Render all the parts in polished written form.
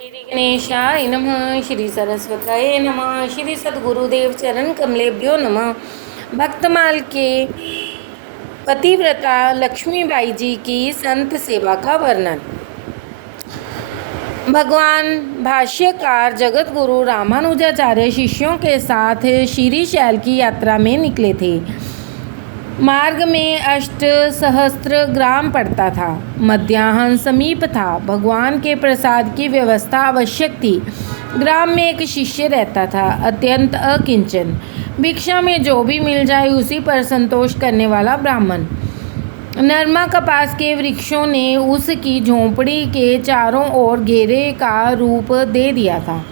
श्री गणेशाय नमः। श्री सरस्वताय नमः। श्री सद्गुरुदेव चरण कमलेभ्यो नमः। भक्तमाल के पतिव्रता लक्ष्मीबाई जी की संत सेवा का वर्णन। भगवान भाष्यकार जगत गुरु रामानुजाचार्य शिष्यों के साथ श्रीशैल की यात्रा में निकले थे। मार्ग में 8 सहस्त्र ग्राम पड़ता था। मध्याह्न समीप था। भगवान के प्रसाद की व्यवस्था आवश्यक थी। ग्राम में एक शिष्य रहता था, अत्यंत अकिंचन, भिक्षा में जो भी मिल जाए उसी पर संतोष करने वाला ब्राह्मण। नरमा कपास के वृक्षों ने उसकी झोंपड़ी के चारों ओर घेरे का रूप दे दिया था।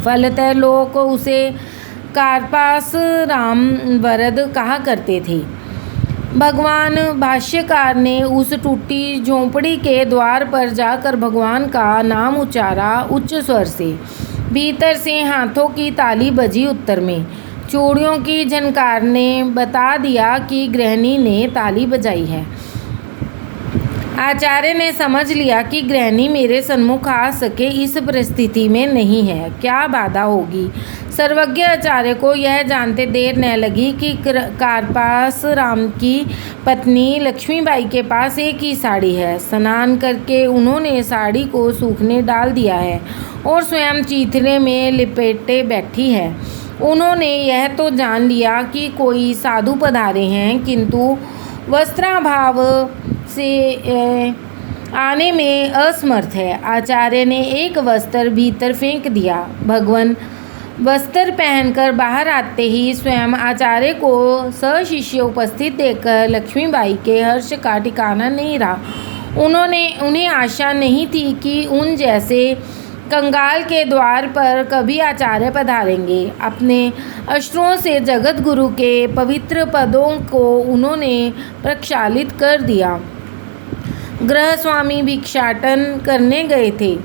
फलतः लोग उसे कारपास राम वरद कहा करते थे। भगवान भाष्यकार ने उस टूटी झोंपड़ी के द्वार पर जाकर भगवान का नाम उच्चारा उच्च स्वर से। भीतर से हाथों की ताली बजी। उत्तर में चूड़ियों की झनकार ने बता दिया कि गृहिणी ने ताली बजाई है। आचार्य ने समझ लिया कि गृहिणी मेरे सन्मुख आ सके इस परिस्थिति में नहीं है, क्या बाधा होगी। सर्वज्ञ आचार्य को यह जानते देर न लगी कि कारपास राम की पत्नी लक्ष्मीबाई के पास एक ही साड़ी है। स्नान करके उन्होंने साड़ी को सूखने डाल दिया है और स्वयं चीथड़े में लिपेटे बैठी है। उन्होंने यह तो जान लिया कि कोई साधु पधारे हैं, किंतु वस्त्राभाव से आने में असमर्थ है। आचार्य ने एक वस्त्र भीतर फेंक दिया। भगवान वस्त्र पहनकर बाहर आते ही स्वयं आचार्य को सशिष्य उपस्थित देखकर लक्ष्मीबाई के हर्ष का ठिकाना नहीं रहा। उन्हें आशा नहीं थी कि उन जैसे कंगाल के द्वार पर कभी आचार्य पधारेंगे। अपने अश्रुओं से जगत गुरु के पवित्र पदों को उन्होंने प्रक्षालित कर दिया। गृह स्वामी भिक्षाटन करने गए थे।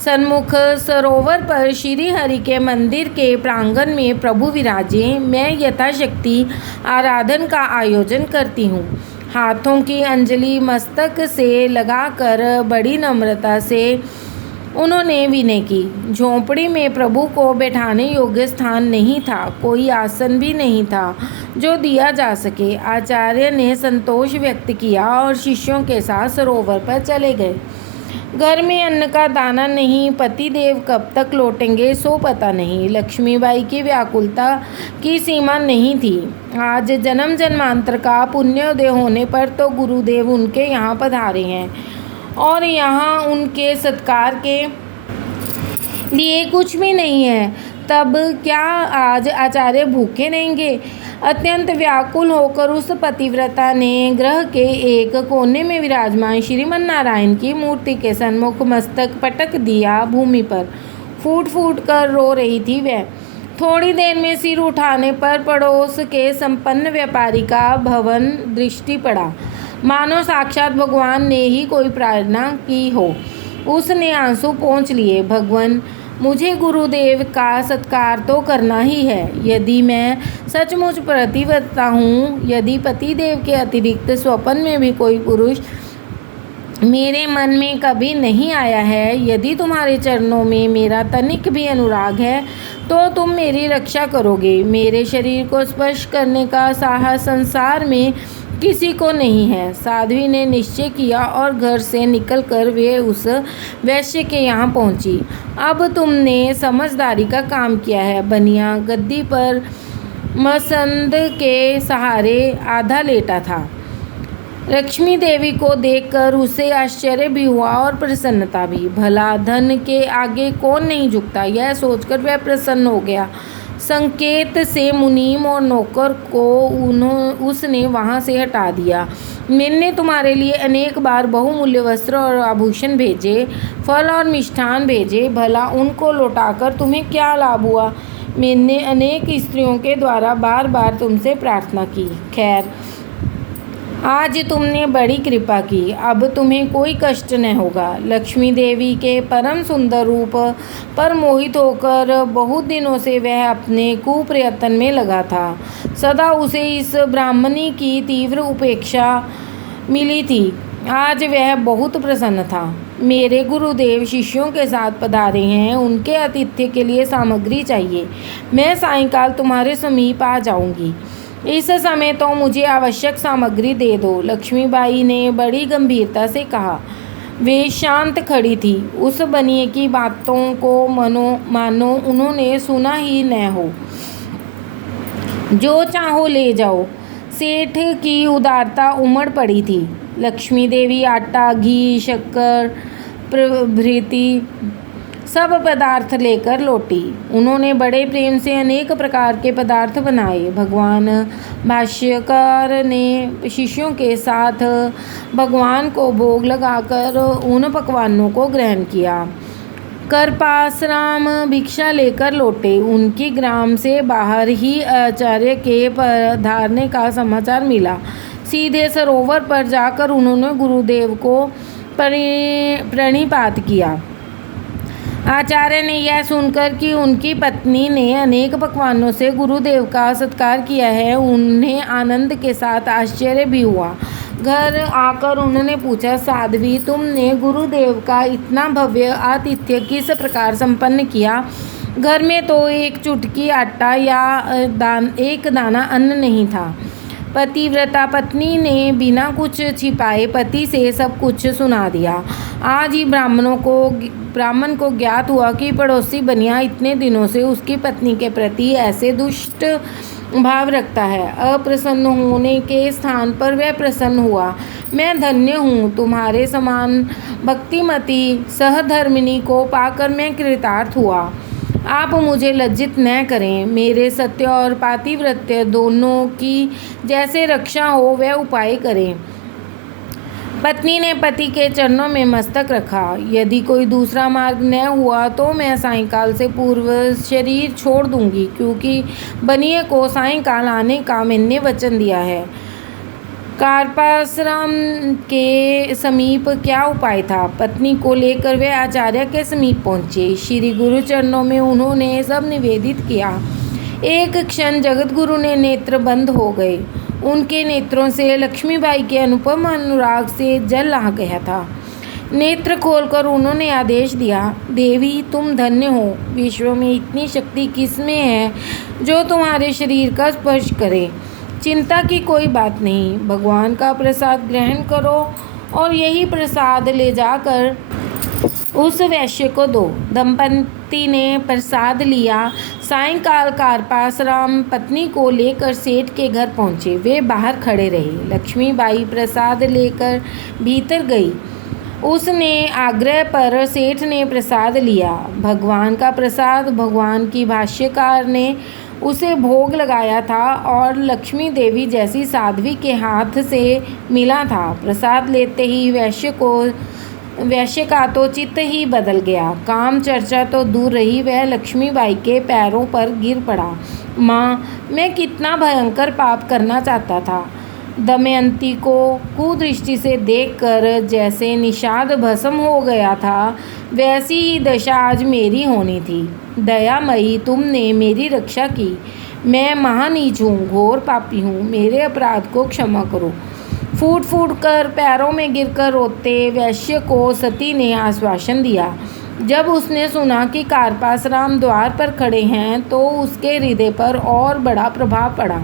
सन्मुख सरोवर पर श्री हरि के मंदिर के प्रांगण में प्रभु विराजे। मैं यथाशक्ति आराधन का आयोजन करती हूँ। हाथों की अंजलि मस्तक से लगाकर बड़ी नम्रता से उन्होंने विनय की। झोंपड़ी में प्रभु को बैठाने योग्य स्थान नहीं था, कोई आसन भी नहीं था जो दिया जा सके। आचार्य ने संतोष व्यक्त किया और शिष्यों के साथ सरोवर पर चले गए। घर में अन्न का दाना नहीं, पतिदेव कब तक लौटेंगे सो पता नहीं। लक्ष्मीबाई की व्याकुलता की सीमा नहीं थी। आज जन्म जन्मांतर का पुण्योदय होने पर तो गुरुदेव उनके यहाँ पधारे हैं और यहाँ उनके सत्कार के लिए कुछ भी नहीं है, तब क्या आज आचार्य भूखे रहेंगे। अत्यंत व्याकुल होकर उस पतिव्रता ने गृह के एक कोने में विराजमान श्रीमन्नारायण की मूर्ति के सन्मुख मस्तक पटक दिया। भूमि पर फूट फूट कर रो रही थी वह। थोड़ी देर में सिर उठाने पर पड़ोस के संपन्न व्यापारी का भवन दृष्टि पड़ा, मानो साक्षात भगवान ने ही कोई प्रार्थना की हो। उसने आंसू पोंछ लिए। भगवान, मुझे गुरुदेव का सत्कार तो करना ही है। यदि मैं सचमुच पतिव्रता हूँ, यदि पतिदेव के अतिरिक्त स्वप्न में भी कोई पुरुष मेरे मन में कभी नहीं आया है, यदि तुम्हारे चरणों में मेरा तनिक भी अनुराग है तो तुम मेरी रक्षा करोगे। मेरे शरीर को स्पर्श करने का साहस संसार में किसी को नहीं है। साध्वी ने निश्चय किया और घर से निकलकर वे उस वैश्य के यहाँ पहुँची। अब तुमने समझदारी का काम किया है। बनिया गद्दी पर मसंद के सहारे आधा लेटा था। लक्ष्मी देवी को देखकर उसे आश्चर्य भी हुआ और प्रसन्नता भी। भला धन के आगे कौन नहीं झुकता, यह सोचकर वह प्रसन्न हो गया। संकेत से मुनीम और नौकर को उसने वहाँ से हटा दिया। मैंने तुम्हारे लिए अनेक बार बहुमूल्य वस्त्र और आभूषण भेजे, फल और मिष्ठान भेजे, भला उनको लौटाकर तुम्हें क्या लाभ हुआ। मैंने अनेक स्त्रियों के द्वारा बार बार तुमसे प्रार्थना की। खैर, आज तुमने बड़ी कृपा की, अब तुम्हें कोई कष्ट न होगा। लक्ष्मी देवी के परम सुंदर रूप पर मोहित होकर बहुत दिनों से वह अपने कुप्रयत्न में लगा था। सदा उसे इस ब्राह्मणी की तीव्र उपेक्षा मिली थी। आज वह बहुत प्रसन्न था। मेरे गुरुदेव शिष्यों के साथ पधारे हैं, उनके आतिथ्य के लिए सामग्री चाहिए। मैं सायंकाल तुम्हारे समीप आ जाऊंगी। इस समय तो मुझे आवश्यक सामग्री दे दो, लक्ष्मीबाई ने बड़ी गंभीरता से कहा। वे शांत खड़ी थी, उस बनिए की बातों को मानो उन्होंने सुना ही न हो। जो चाहो ले जाओ। सेठ की उदारता उमड़ पड़ी थी। लक्ष्मी देवी आटा, घी, शक्कर प्रभृति सब पदार्थ लेकर लौटी। उन्होंने बड़े प्रेम से अनेक प्रकार के पदार्थ बनाए। भगवान भाष्यकार ने शिष्यों के साथ भगवान को भोग लगाकर उन पकवानों को ग्रहण किया। करपासराम भिक्षा लेकर लौटे। उनकी ग्राम से बाहर ही आचार्य के पधारने का समाचार मिला। सीधे सरोवर पर जाकर उन्होंने गुरुदेव को प्रणिपात किया। आचार्य ने यह सुनकर कि उनकी पत्नी ने अनेक पकवानों से गुरुदेव का सत्कार किया है, उन्हें आनंद के साथ आश्चर्य भी हुआ। घर आकर उन्होंने पूछा, साध्वी, तुमने गुरुदेव का इतना भव्य आतिथ्य किस प्रकार संपन्न किया? घर में तो एक चुटकी आटा या एक दाना अन्न नहीं था। पतिव्रता पत्नी ने बिना कुछ छिपाए पति से सब कुछ सुना दिया। आज ही ब्राह्मण को ज्ञात हुआ कि पड़ोसी बनिया इतने दिनों से उसकी पत्नी के प्रति ऐसे दुष्ट भाव रखता है। अप्रसन्न होने के स्थान पर वह प्रसन्न हुआ। मैं धन्य हूँ, तुम्हारे समान भक्तिमती सहधर्मिणी को पाकर मैं कृतार्थ हुआ। आप मुझे लज्जित न करें। मेरे सत्य और पातिव्रत्य दोनों की जैसे रक्षा हो वह उपाय करें। पत्नी ने पति के चरणों में मस्तक रखा। यदि कोई दूसरा मार्ग न हुआ तो मैं सायंकाल से पूर्व शरीर छोड़ दूंगी, क्योंकि बनिए को सायंकाल आने का मैंने वचन दिया है। कार्पासराम के समीप क्या उपाय था? पत्नी को लेकर वे आचार्य के समीप पहुँचे। श्री गुरु चरणों में उन्होंने सब निवेदित किया। एक क्षण जगतगुरु ने नेत्र बंद हो गए। उनके नेत्रों से लक्ष्मीबाई के अनुपम अनुराग से जल आ गया था। नेत्र खोलकर उन्होंने आदेश दिया, देवी, तुम धन्य हो। विश्व में इतनी शक्ति किसमें है जो तुम्हारे शरीर का स्पर्श करे? चिंता की कोई बात नहीं। भगवान का प्रसाद ग्रहण करो और यही प्रसाद ले जाकर उस वैश्य को दो। दंपति ने प्रसाद लिया। सायंकाल कार्पासराम पत्नी को लेकर सेठ के घर पहुँचे। वे बाहर खड़े रहे। लक्ष्मीबाई प्रसाद लेकर भीतर गई। उसने आग्रह पर सेठ ने प्रसाद लिया। भगवान का प्रसाद भगवान की भाष्यकार ने उसे भोग लगाया था और लक्ष्मी देवी जैसी साध्वी के हाथ से मिला था। प्रसाद लेते ही वैश्य का तो चित्त ही बदल गया। काम चर्चा तो दूर रही, वह लक्ष्मीबाई के पैरों पर गिर पड़ा। माँ, मैं कितना भयंकर पाप करना चाहता था। दमयंती को कुदृष्टि से देखकर जैसे निषाद भस्म हो गया था, वैसी ही दशा आज मेरी होनी थी। दयामयी, तुमने मेरी रक्षा की। मैं महानीच हूँ, घोर पापी हूँ, मेरे अपराध को क्षमा करो। फूट फूट कर पैरों में गिरकर रोते वैश्य को सती ने आश्वासन दिया। जब उसने सुना कि कार्पासराम द्वार पर खड़े हैं तो उसके हृदय पर और बड़ा प्रभाव पड़ा।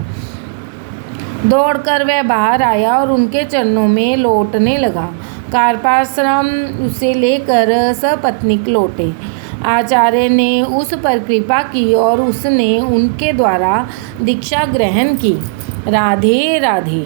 दौड़कर वह बाहर आया और उनके चरणों में लौटने लगा। कार्पासराम उसे लेकर सपत्नीक लौटे। आचार्य ने उस पर कृपा की और उसने उनके द्वारा दीक्षा ग्रहण की। राधे राधे।